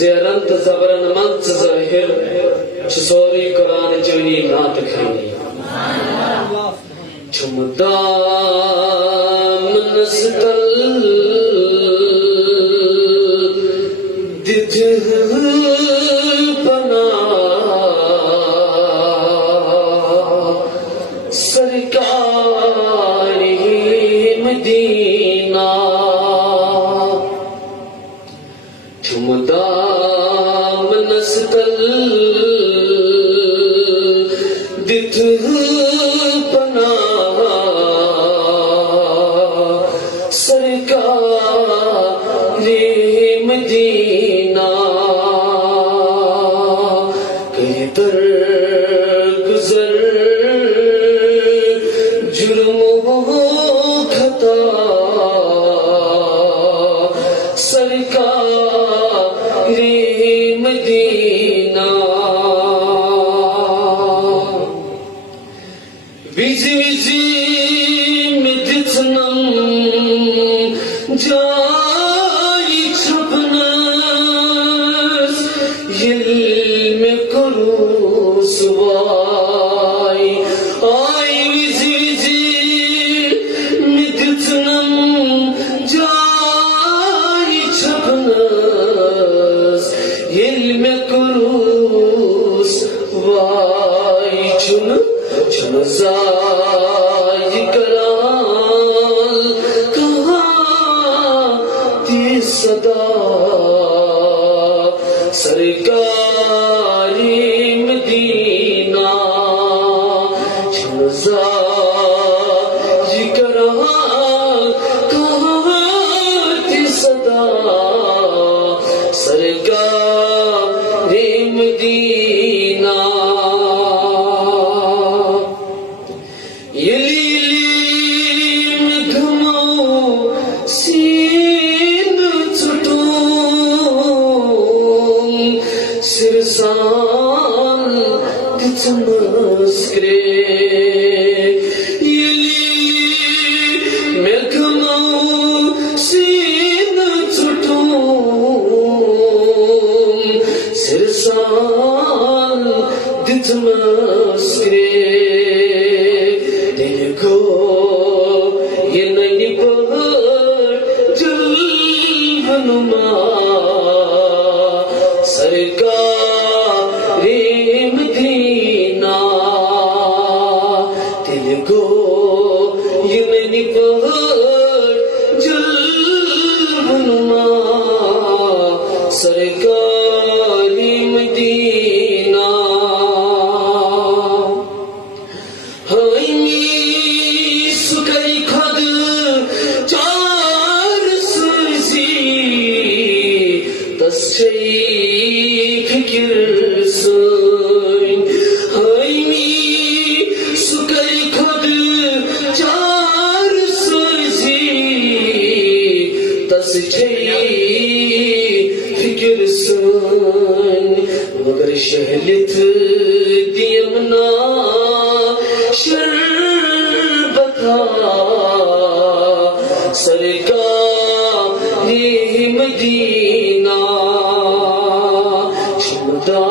ज़ेरंत ज़बरन मंच ज़ाहिर चसोरी कुरान चुनी नात खैनी चुमदा मनस्तल दिज बना सरकारी मदीना चुमदा मनस्तल दिज बना सरकारी मदीना कहीं तर गुजर जुर्म हो खता सरकारी मदीना विज विजी में दितनम जाई छपनस इल्म करू सुवाई आई विजी विजी में दितनम जाई छपनस इल्म करू सुवाई चुन चुन जाई कराल कहाँ ती सदा सरकारी मदीना चुन जाई कराल कहाँ ती सदा सरकारी मदीना सिरसान दिचमस्क्रे यली मैं घमाऊं सीन चुटूं सिरसान दिचमस्क्रे दिल को ये नहीं पहर जल्वनुमा सरकारी मदीना दिल को ये नहीं पहर जल्वनुमा सरकारी मदीना हाय मी सुकई खुद चार सुजी तस्ई fikir sun hay mi sukai khud char sozi tas chai fikir sun magar shahlit diyamna sharbata सरकारी मदीना चुमदा